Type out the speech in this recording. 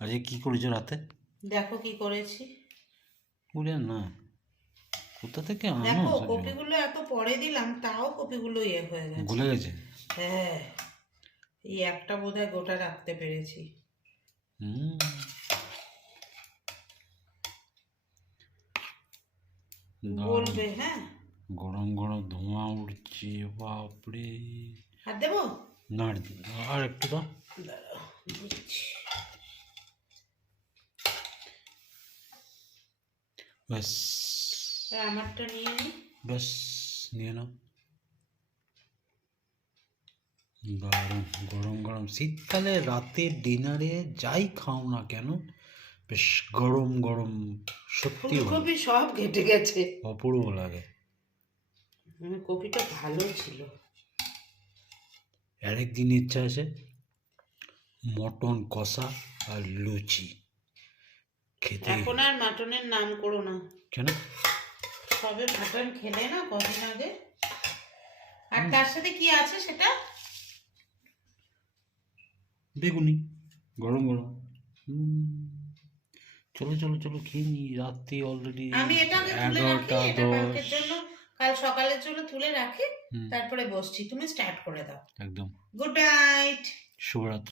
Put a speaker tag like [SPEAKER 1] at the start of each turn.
[SPEAKER 1] আজকে কি করেছ রাতে?
[SPEAKER 2] দেখো কি করেছি।
[SPEAKER 1] বলে না কোথা থেকে আনো
[SPEAKER 2] দেখো কপিগুলো এত পরে দিলাম তাও কপিগুলো ইয়ে হয়ে গেছে।
[SPEAKER 1] গলে গেছে?
[SPEAKER 2] হ্যাঁ এই একটা বোধহয় গোটা রাখতে পেরেছি।
[SPEAKER 1] হুম।
[SPEAKER 2] বলবে হ্যাঁ।
[SPEAKER 1] গরম গরম ধোঁয়া উঠছে বাপরে।
[SPEAKER 2] আর দেবো?
[SPEAKER 1] না আর একটু দাও। ব্যাস
[SPEAKER 2] আমারটা নিয়ে নি।
[SPEAKER 1] ব্যাস নিয়ে নাও। দারুণ গরম গরম। শীতকালে রাতে ডিনারে যাই খাও না কেন বেশ গরম গরম সত্যি
[SPEAKER 2] কপি সব ঘেটে গেছে।
[SPEAKER 1] অপূর্ব লাগে।
[SPEAKER 2] মানে কপিটা ভালো ছিল।
[SPEAKER 1] আরেকদিন ইচ্ছা আছে মটন কষা আর লুচি। খেতে।
[SPEAKER 2] এখন আর মাটনের নাম করো না।
[SPEAKER 1] কেন?
[SPEAKER 2] সবে মাটন খেলে না কদিন আগে? আর তার সাথে কি আছে সেটা?
[SPEAKER 1] বেগুনি গরম গরম। চলো চলো চলো খেয়ে নি। রাত্রি অলরেডি
[SPEAKER 2] আমি এটা
[SPEAKER 1] এগারোটা দশ।
[SPEAKER 2] কাল সকালের জন্য তুলে রাখি তারপরে বসছি। তুমি স্টার্ট করে দাও।
[SPEAKER 1] একদম।
[SPEAKER 2] গুড নাইট
[SPEAKER 1] শুভরাত্রি।